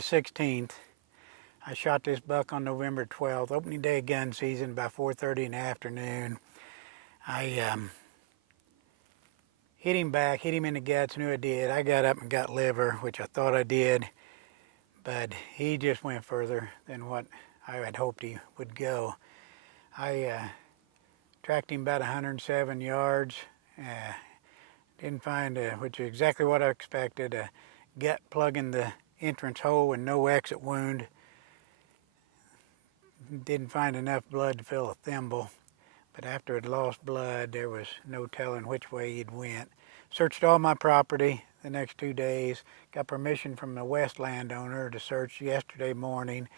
the 16th. I shot this buck on November 12th, opening day of gun season, about 4:30 in the afternoon. I hit him back, hit him in the guts, knew I did. I got up and got liver, which I thought I did, but he just went further than what I had hoped he would go. I tracked him about 107 yards. Didn't find, which is exactly what I expected, a gut plug in the entrance hole and no exit wound. Didn't find enough blood to fill a thimble, but after it lost blood, there was no telling which way he'd went. Searched all my property the next 2 days. Got permission from the west landowner to search yesterday morning.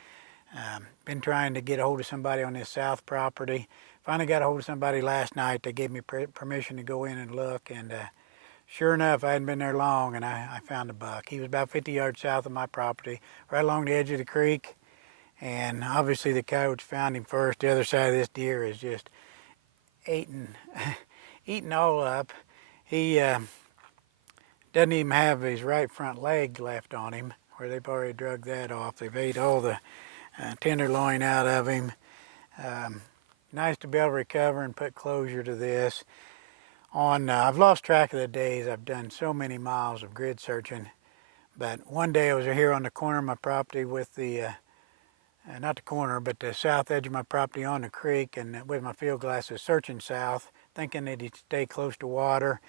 Been trying to get a hold of somebody on this south property. Finally got a hold of somebody last night that gave me permission to go in and look, and sure enough, I hadn't been there long, and I found a buck. He was about 50 yards south of my property, right along the edge of the creek, and obviously the coyotes found him first. The other side of this deer is just eating all up. He doesn't even have his right front leg left on him, where they've already drug that off. They've ate all the tenderloin out of him. Nice to be able to recover and put closure to this. I've lost track of the days. I've done so many miles of grid searching, but one day I was here on the corner of my property with the not the corner, but the south edge of my property on the creek, and with my field glasses searching south, thinking that he'd stay close to water,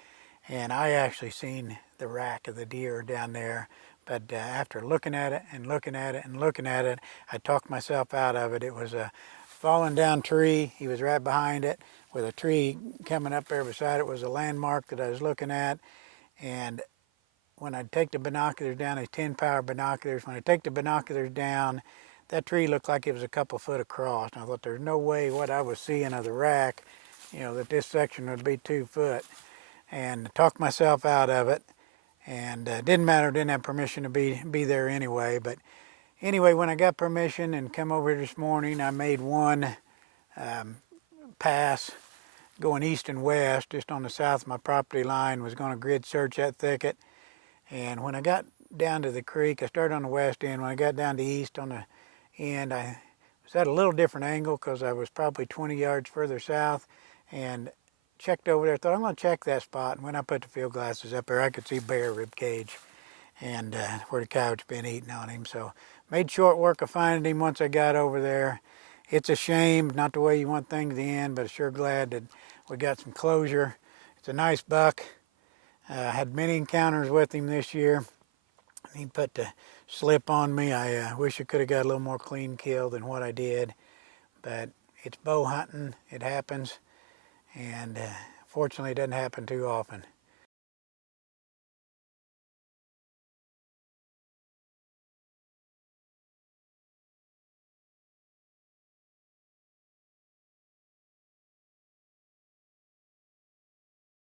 and I actually seen the rack of the deer down there. But after looking at it and looking at it and looking at it, I talked myself out of it. It was a fallen down tree. He was right behind it, with a tree coming up there beside it was a landmark that I was looking at. And when I take the binoculars down, these 10-power binoculars, when I take the binoculars down, that tree looked like it was a couple foot across. And I thought there's no way what I was seeing of the rack, that this section would be 2 foot. And talked myself out of it. And didn't matter, didn't have permission to be there anyway. But anyway, when I got permission and come over here this morning, I made one pass going east and west, just on the south of my property line. Was going to grid search that thicket. And when I got down to the creek, I started on the west end. When I got down to east on the end, I was at a little different angle because I was probably 20 yards further south, and checked over there. Thought, I'm going to check that spot. And when I put the field glasses up there, I could see bare rib cage and where the coyote's been eating on him. So made short work of finding him once I got over there. It's a shame, not the way you want things to end, but sure glad that we got some closure. It's a nice buck. Had many encounters with him this year. He put the slip on me. I wish I could have got a little more clean kill than what I did, but it's bow hunting. It happens, and fortunately it doesn't happen too often.